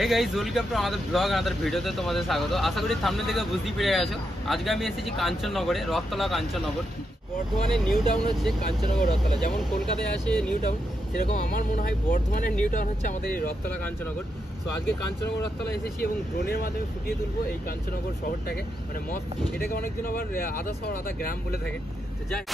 Hey guys, welcome to আমাদের blog আমাদের ভিডিওতে তোমাদের স্বাগত। আশা করি সামনে থেকে বুঝতেই পেরে গেছো। আজকে আমি এসেছি কাঞ্চননগরে, রথতলা কাঞ্চননগর। বর্ধমানের নিউ টাউন হচ্ছে কাঞ্চননগর রথতলা। যেমন কলকাতায় আছে নিউ টাউন, সেরকম আমার মনে হয় বর্ধমানের নিউ টাউন হচ্ছে আমাদের এই রথতলা কাঞ্চননগর। তো আজকে কাঞ্চননগর রথতলা এসেছি এবং ড্রোনের মাধ্যমে ফুটিয়ে তুলবো এই কাঞ্চননগর শহরটাকে, মানে মস্ত। এটাকে অনেকজন আবার আধা শহর আধা গ্রাম বলে থাকে। তো যাই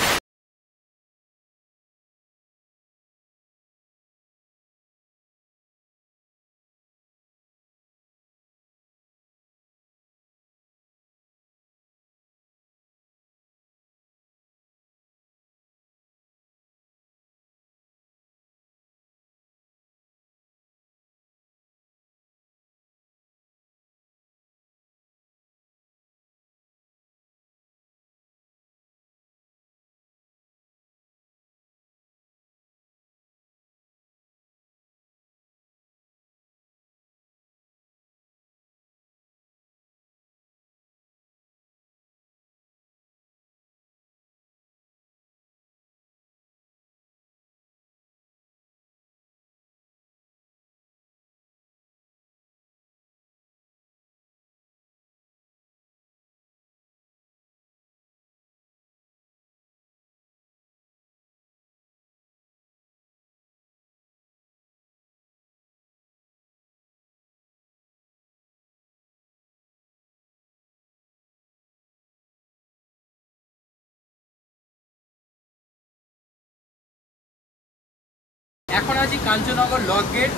এখন আছি কাঞ্চননগর লক গেট।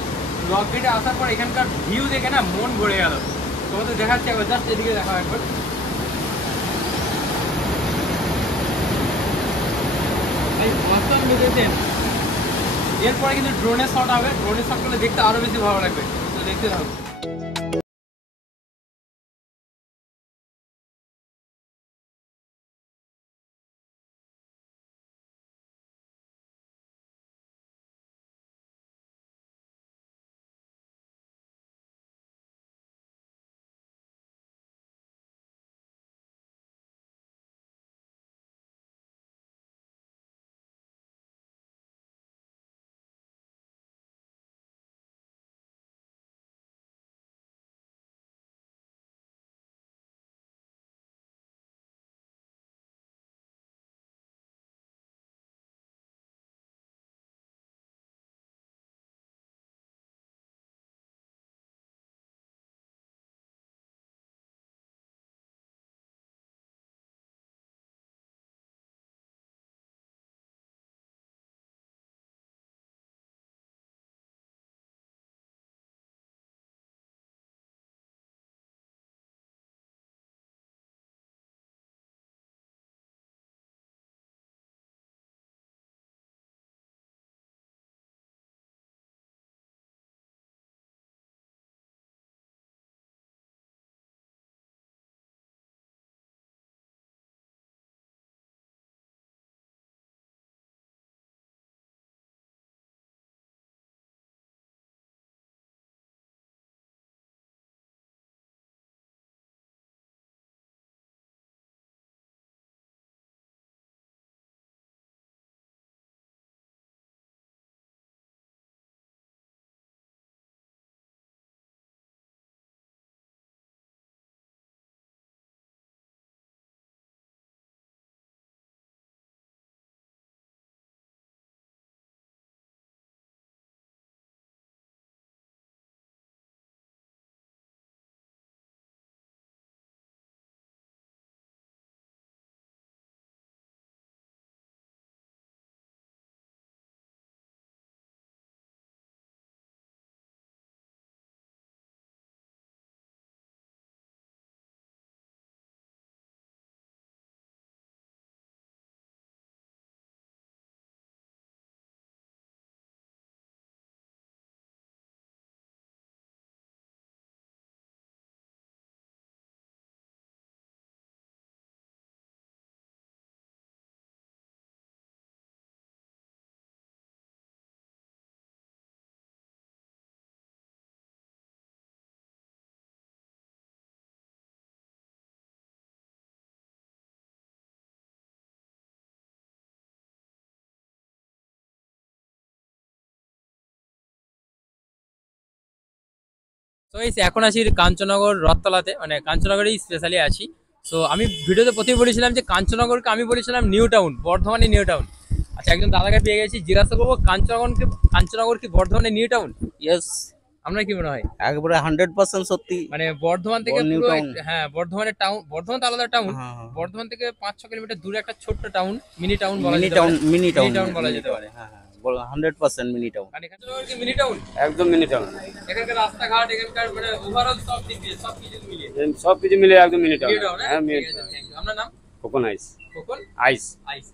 লক গেটে আসার পর এখানকার ভিউ দেখে না মন ভরে গেল। তোমাদের দেখাচ্ছি একবার, জাস্ট এদিকে দেখা একবার। ভাই অসাম দেখেছেন। এরপরে কিন্তু ড্রোনের শট হবে, ড্রোনের শট করলে দেখতে আরো বেশি ভালো লাগবে। তো দেখতে থাকো। তো এই এখন আছি কাঞ্চননগর রথতলাতে, মানে কাঞ্চননগরেই স্পেশালি আছি। তো আমি ভিডিওতে প্রথমে বলেছিলাম যে কাঞ্চননগরকে আমি বলেছিলাম নিউ টাউন, বর্ধমানে নিউ টাউন। আচ্ছা, একজন দাদাকে পেয়ে গেছি, জিজ্ঞাসা করবো কাঞ্চননগর কি বর্ধমানে নিউ টাউন? ইয়েস, আপনার কি মনে হয়? একবারে 100% সত্যি। মানে বর্ধমান থেকে নিউ পুরো টাউন। হ্যাঁ, বর্ধমানের টাউন, বর্ধমান তো আলাদা টাউন। হ্যাঁ, হ্যাঁ। বর্ধমান থেকে 5-6 কিলোমিটার দূরে একটা ছোট্ট টাউন, মিনি টাউন বলা মিনি যেতে টাউন, পারে। মিনি মিনি টাউন, টাউন বলা মিনি যেতে টাউন। পারে। হ্যাঁ, হ্যাঁ, বলো 100% মিনি টাউন। মানে কাঞ্চননগর কি মিনি টাউন? একদম মিনি টাউন। এখানকার রাস্তাঘাট, এখানকার মানে ওভারঅল সব দিক দিয়ে সব কিছু মিলিয়ে সব কিছু মিলে একদম মিনি টাউন। Mini town. হ্যাঁ, মিনি ঠিক আছে, টাউন। Thank you. আপনার নাম? কোকন আইস। খোকন আইস। আইস।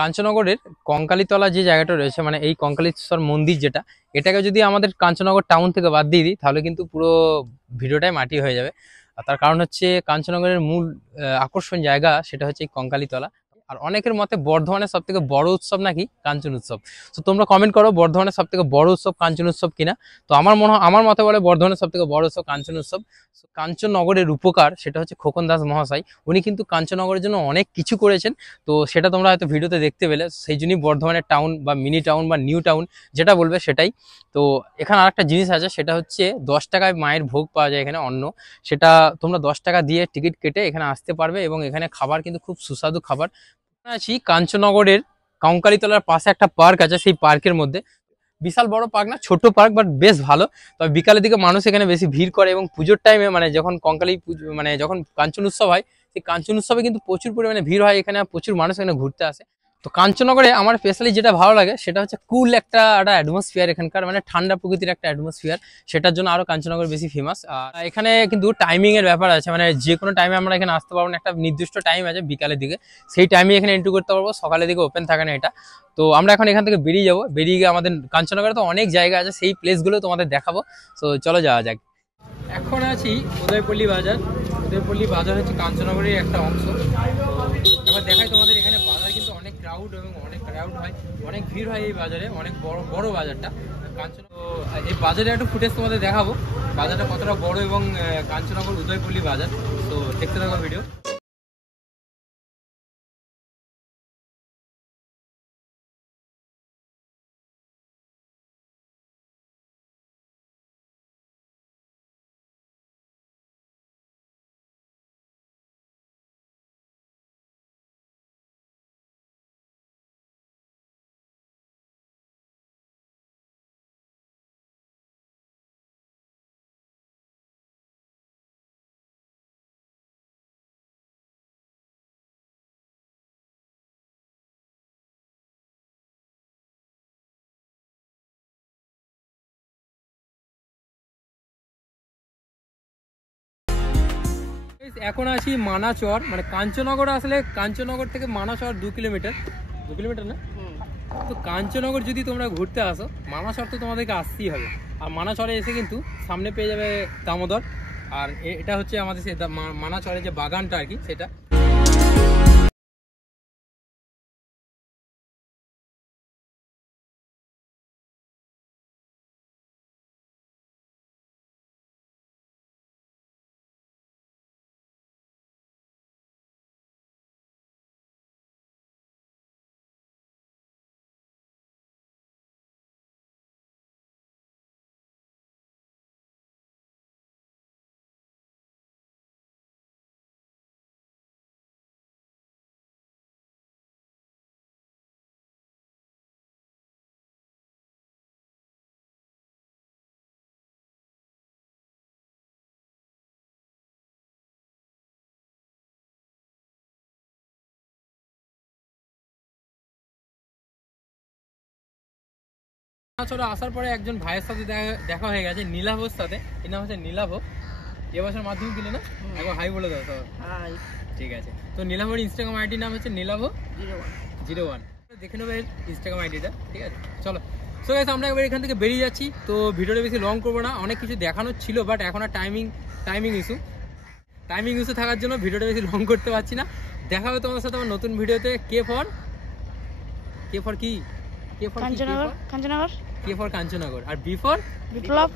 কাঞ্চননগরের কঙ্কালীতলা যে জায়গাটা রয়েছে, মানে এই কঙ্কালীশ্বর মন্দির যেটা, এটাকে যদি আমাদের কাঞ্চননগর টাউন থেকে বাদ দিয়ে দিই তাহলে কিন্তু পুরো ভিডিওটাই মাটি হয়ে যাবে। আর তার কারণ হচ্ছে কাঞ্চননগরের মূল আকর্ষণ জায়গা সেটা হচ্ছে এই কঙ্কালীতলা। আর অনেকের মতে বর্ধমানের সব থেকে বড় উৎসব নাকি কাঞ্চন উৎসব। তো তোমরা কমেন্ট করো বর্ধমানের সব থেকে বড় উৎসব কাঞ্চন উৎসব কিনা। তো আমার মতে বলে বর্ধমানের সব থেকে বড় উৎসব কাঞ্চন উৎসব। কাঞ্চননগরের রূপকার সেটা হচ্ছে খোকন দাস মহাশয়। উনি কিন্তু কাঞ্চননগরের জন্য অনেক কিছু করেছেন। তো সেটা তোমরা হয়তো ভিডিওতে দেখতে পেলে, সেই জন্যই বর্ধমানের টাউন বা মিনি টাউন বা নিউ টাউন যেটা বলবে সেটাই। তো এখানে আরেকটা জিনিস আছে, সেটা হচ্ছে 10 টাকায় মায়ের ভোগ পাওয়া যায় এখানে, অন্ন। সেটা তোমরা 10 টাকা দিয়ে টিকিট কেটে এখানে আসতে পারবে, এবং এখানে খাবার কিন্তু খুব সুস্বাদু খাবার। আছি কাঞ্চননগরের কঙ্কালীতলার পাশে একটা পার্ক আছে, সেই পার্কের মধ্যে বিশাল বড় পার্ক না, ছোট পার্ক, বাট বেশ ভালো। তবে বিকালের দিকে মানুষ এখানে বেশি ভিড় করে, এবং পুজোর টাইমে মানে যখন কঙ্কালী পুজো, মানে যখন কাঞ্চন উৎসব হয়, সেই কাঞ্চন উৎসবে কিন্তু প্রচুর পরিমাণে ভিড় হয় এখানে, প্রচুর মানুষ এখানে ঘুরতে আসে। তো কাঞ্চননগরে আমার স্পেশালি যেটা ভালো লাগে সেটা হচ্ছে কুল একটা অ্যাটমসফিয়ার এখানকার, মানে ঠান্ডা প্রকৃতির একটা অ্যাটমসফিয়ার। সেটার জন্য আরো কাঞ্চননগর বেশি ফেমাস। আর এখানে কিন্তু টাইমিং এর ব্যাপার আছে, মানে যে কোনো টাইমে আমরা এখানে আসতে পারবো না, একটা নির্দিষ্ট টাইম আছে বিকালের দিকে, সেই টাইমে এখানে এন্ট্রি করতে পারবো, সকালের দিকে ওপেন থাকে না এটা। তো আমরা এখন এখান থেকে বেরিয়ে যাবো, বেরিয়ে গিয়ে আমাদের কাঞ্চননগরে তো অনেক জায়গা আছে, সেই প্লেসগুলো তোমাদের দেখাবো। তো চলো যাওয়া যাক। এখন আছি উদয়পল্লী বাজার। উদয়পল্লী বাজার হচ্ছে কাঞ্চননগরের একটা অংশ। এবার দেখাই তোমাদের, এখানে বাজার কিন্তু অনেক ক্রাউড, এবং অনেক ক্রাউড হয়, অনেক ভিড় হয় এই বাজারে, অনেক বড় বড় বাজারটা কাঞ্চন। তো এই বাজারে একটু ফুটেজ তোমাদের দেখাবো, বাজারটা কতটা বড়, এবং কাঞ্চননগর উদয়পল্লী বাজার। তো দেখতে থাকো ভিডিও। এখন আসি মানাচর, মানে কাঞ্চননগর। আসলে কাঞ্চননগর থেকে মানাচর 2 কিলোমিটার, 2 কিলোমিটার না? তো কাঞ্চননগর যদি তোমরা ঘুরতে আসো, মানাচর তো তোমাদেরকে আসতেই হবে। আর মানাচরে এসে কিন্তু সামনে পেয়ে যাবে দামোদর। আর এটা হচ্ছে আমাদের সে মানাচরের যে বাগানটা আর কি, সেটা। মানাচরে আসার পরে একজন ভাইয়ের সাথে দেখা হয়ে গেছে, নীলাভর সাথে। এর নাম হচ্ছে নীলাভ। এবছর মাধ্যমিক দিলে না? একবার হাই বলে দাও তো। ঠিক আছে। তো নীলাভর ইনস্টাগ্রাম আইডির নাম হচ্ছে নীলাভ01। দেখে নেবে ইনস্টাগ্রাম আইডিটা, ঠিক আছে? চলো। সো গাইস, আমরা এবার এখান থেকে বেরিয়ে যাচ্ছি। তো ভিডিওটা বেশি লং করবো না, অনেক কিছু দেখানোর ছিল, বাট এখন আর টাইমিং ইস্যু থাকার জন্য ভিডিওটা বেশি লং করতে পারছি না। দেখা হবে তোমাদের সাথে আমার নতুন ভিডিওতে। কে ফর কাঞ্চননগর, আর বি ফর বিপ্লব।